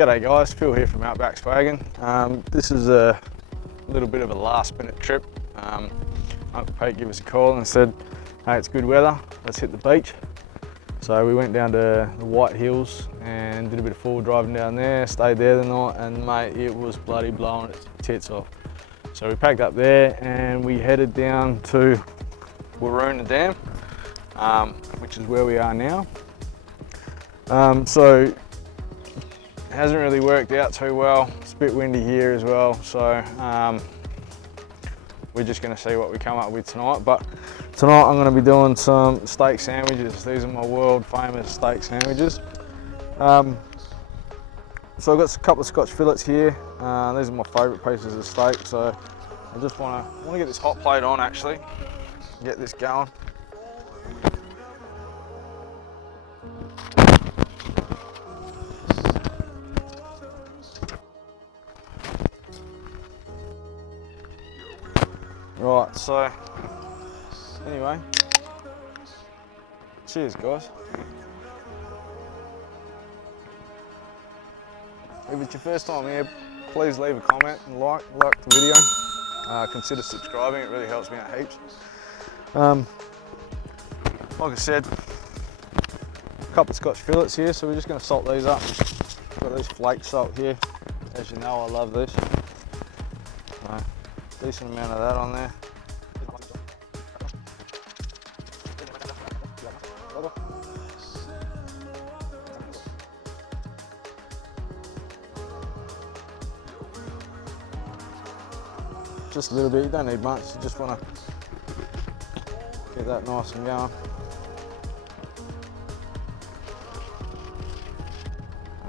G'day guys, Phil here from Outback Swagging. This is a little bit of a last minute trip. Uncle Pete gave us a call and said, hey, it's good weather, let's hit the beach. So we went down to the White Hills and did a bit of forward driving down there, stayed there the night, and mate, it was bloody blowing its tits off. So we packed up there and we headed down to Hooroo Dam, which is where we are now. So it hasn't really worked out too well. It's a bit windy here as well, so we're just going to see what we come up with tonight. But tonight I'm going to be doing some steak sandwiches. These are my world famous steak sandwiches. So I've got a couple of Scotch fillets here. These are my favourite pieces of steak, so I just want to get this hot plate on actually, get this going. Right, so anyway, cheers guys. If it's your first time here, please leave a comment and like the video. Consider subscribing, it really helps me out heaps. Like I said, a couple of Scotch fillets here, so we're just going to salt these up. Got these flake salt here. As you know, I love this. Decent amount of that on there. Just a little bit, you don't need much, you just want to get that nice and going.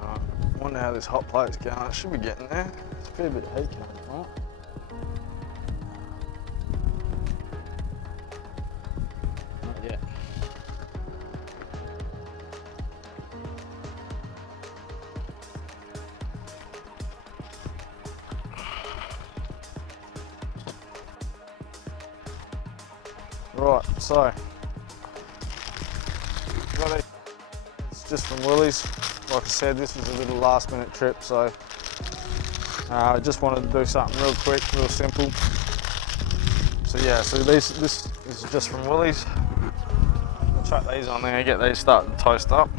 I wonder how this hot plate's going. It should be getting there. It's a fair bit of heat coming from it. Not yet. Right, so it's just from Woolies. Like I said, this was a little last minute trip, so I just wanted to do something real quick, real simple. So yeah, so this is just from Woolies. I'll chuck these on there and get these starting to toast up.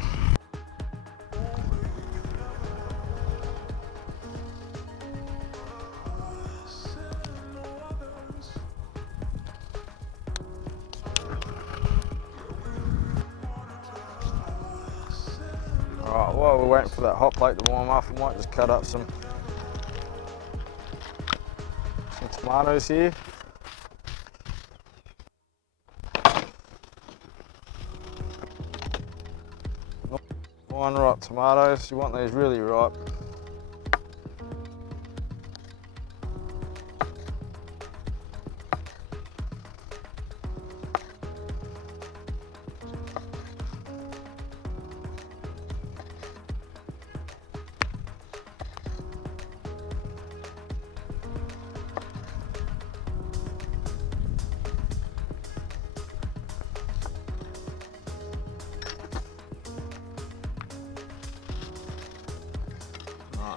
Alright, while we're waiting for that hot plate to warm up, I might just cut up some tomatoes here. Fine ripe tomatoes, you want these really ripe.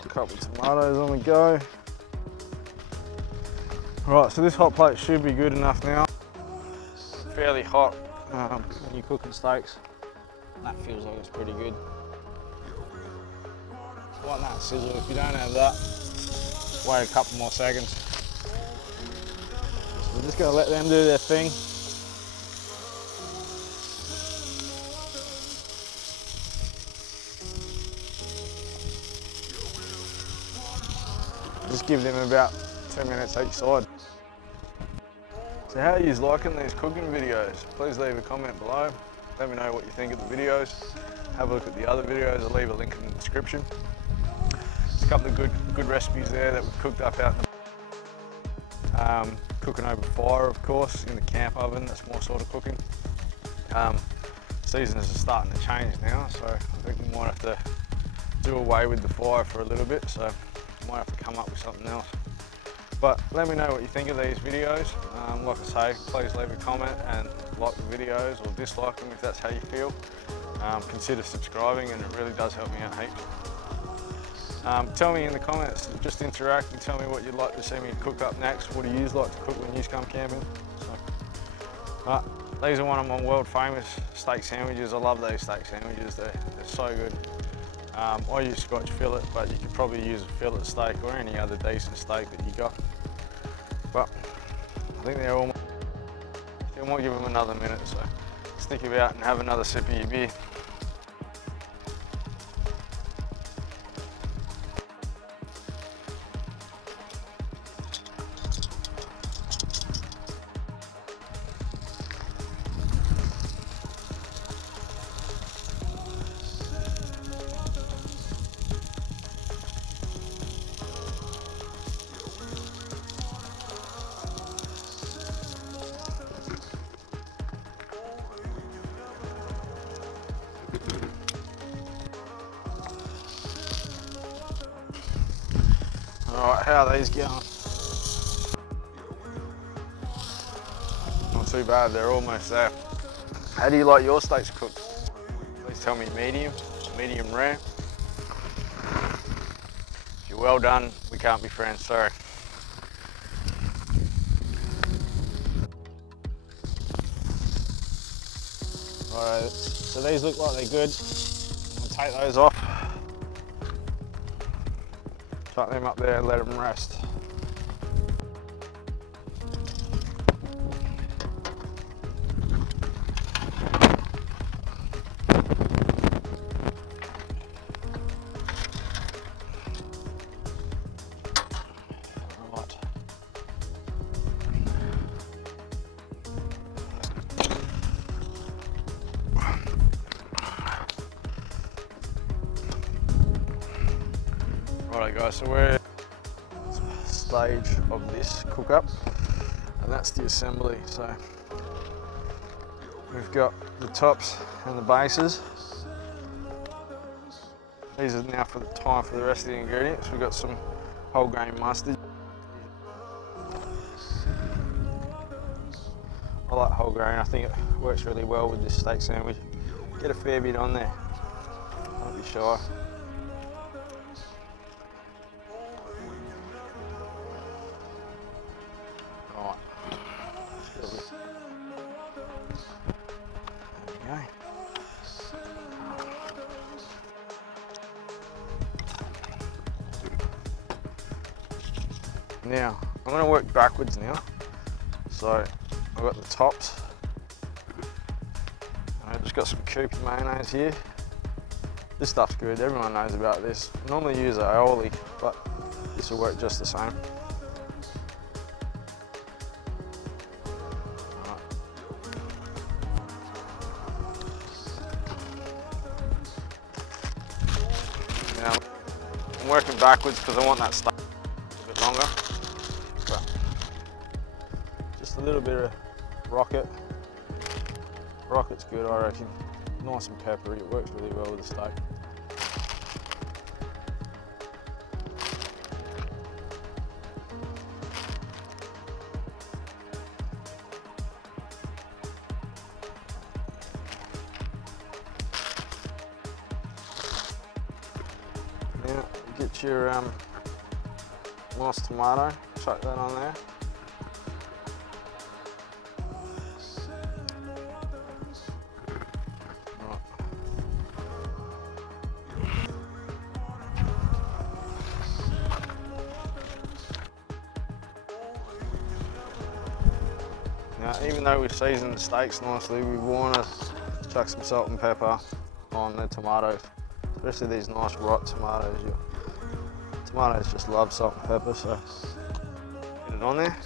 A couple of tomatoes on the go. Right, so this hot plate should be good enough now. Fairly hot when you're cooking steaks. That feels like it's pretty good. Like that sizzle, if you don't have that, wait a couple more seconds. So we're just going to let them do their thing. Just give them about 2 minutes each side. So how are you liking these cooking videos? Please leave a comment below. Let me know what you think of the videos. Have a look at the other videos, I'll leave a link in the description. There's a couple of good recipes there that we've cooked up out in the, cooking over fire, of course, in the camp oven. That's more sort of cooking. Seasons are starting to change now, so I think we might have to do away with the fire for a little bit. So might have to come up with something else. But let me know what you think of these videos. Like I say, please leave a comment and like the videos or dislike them if that's how you feel. Consider subscribing and it really does help me out heaps. Tell me in the comments, just interact and tell me what you'd like to see me cook up next. What do you like to cook when you come camping? So, these are one of my world famous steak sandwiches. I love these steak sandwiches, they're so good. I use Scotch fillet, but you could probably use a fillet steak or any other decent steak that you got. But I think they're all, I might give them another minute, so stick about and have another sip of your beer. Alright, how are these going? Not too bad, they're almost there. How do you like your steaks cooked? Please tell me medium, medium rare. If you're well done, we can't be friends, sorry. Alright, so these look like they're good. I'm gonna take those off. Chuck them up there and let them rest. Alright guys, so we're stage of this cook up, and that's the assembly. So we've got the tops and the bases. These are now for the time for the rest of the ingredients. We've got some whole grain mustard. I like whole grain, I think it works really well with this steak sandwich. Get a fair bit on there, don't be shy. Now, I'm going to work backwards now. So, I've got the tops. I've just got some Cooper mayonnaise here. This stuff's good, everyone knows about this. I normally use Aioli, but this will work just the same. Now, I'm working backwards because I want that stuff a bit longer. But just a little bit of rocket. Rocket's good, I reckon. Nice and peppery, it works really well with the steak. Now, get your nice tomato, chuck that on there. Now, even though we've seasoned the steaks nicely, we want to chuck some salt and pepper on the tomatoes, especially these nice ripe tomatoes. Tomatoes just love salt and pepper, so get it on there.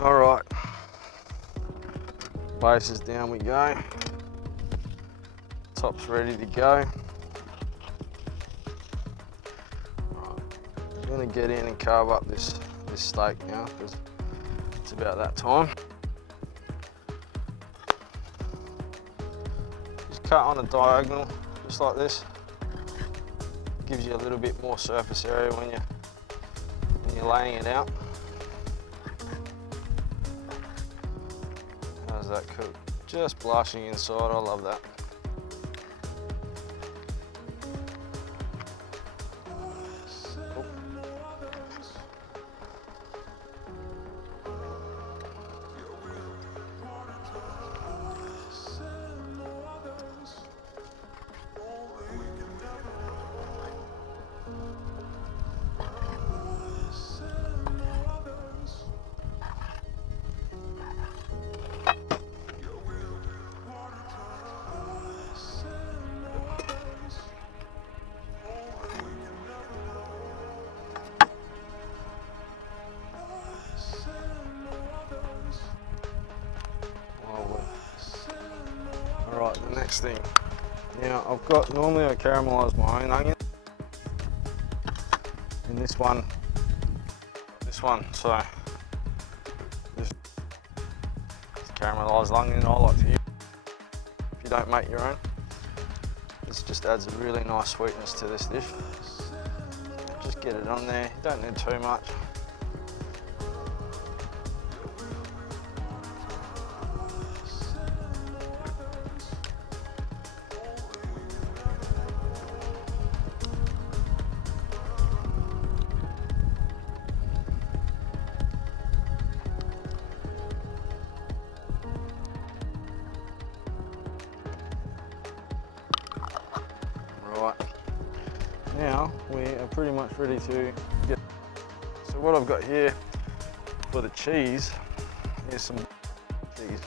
All right. Base is down we go. Top's ready to go. Right. I'm going to get in and carve up this steak now because it's about that time. Just cut on a diagonal, just like this. Gives you a little bit more surface area when you're you're laying it out. How's that cook? Just blushing inside, I love that. Alright, the next thing. Now I've got, normally I caramelise my own onion. And this one, so this caramelised onion I like to use. If you don't make your own, this just adds a really nice sweetness to this dish. Just get it on there, you don't need too much. Right, now we are pretty much ready to get. So what I've got here for the cheese is some cheese.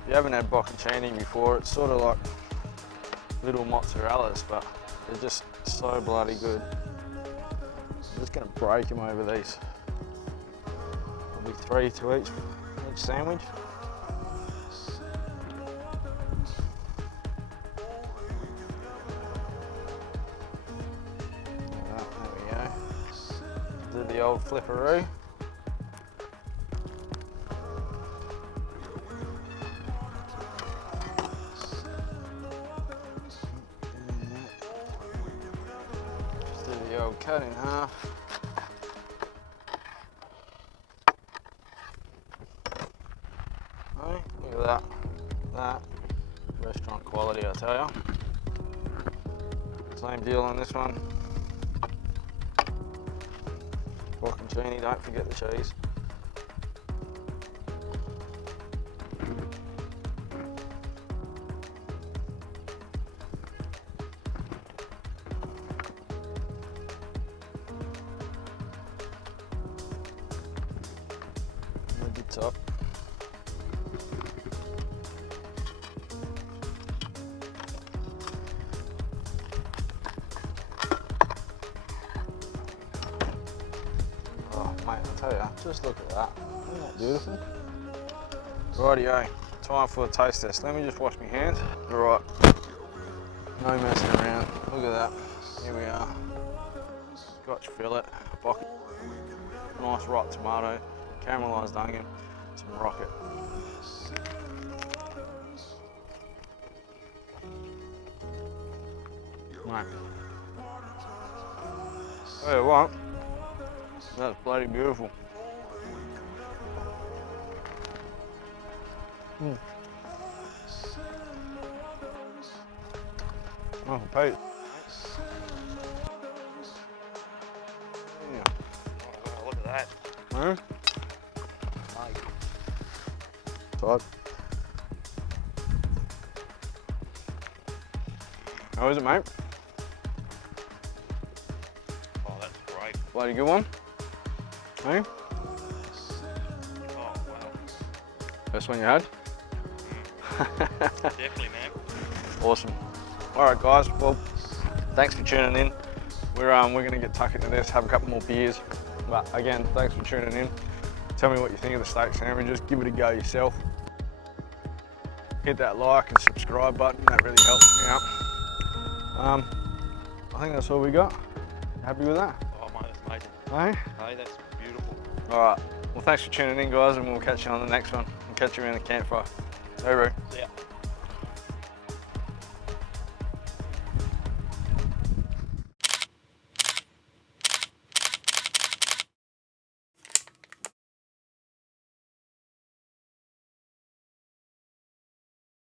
If you haven't had Bocconcini before, it's sort of like little mozzarellas, but they're just so bloody good. I'm just going to break them over these. Probably 3 to each sandwich. The old flipperoo. Just do the old cut in half. Hey, look at that. That restaurant quality, I tell you. Same deal on this one. Bocconcini, don't forget the cheese. And the top. Mate, I tell you, just look at that. Isn't that beautiful? Rightio, time for a taste test. Let me just wash my hands. Alright, no messing around. Look at that. Here we are. Scotch fillet, nice ripe tomato, caramelised onion, some rocket. Mate. Tell you what. That's bloody beautiful. Oh, Pete. Yeah. Oh, look at that. Huh? Tight. How is it, mate? Oh, that's great. Bloody good one. Hey? Oh, wow. Best one you had? Definitely, man. Awesome. All right, guys. Well, thanks for tuning in. We're going to get tucked into this, have a couple more beers. But again, thanks for tuning in. Tell me what you think of the steak sandwiches. Give it a go yourself. Hit that like and subscribe button. That really helps me out. I think that's all we got. Happy with that? Oh, mate, that's amazing. Hey? Hey, that's beautiful. All right. Well, thanks for tuning in, guys, and we'll catch you on the next one. We'll catch you around the campfire. Hooroo. Yeah.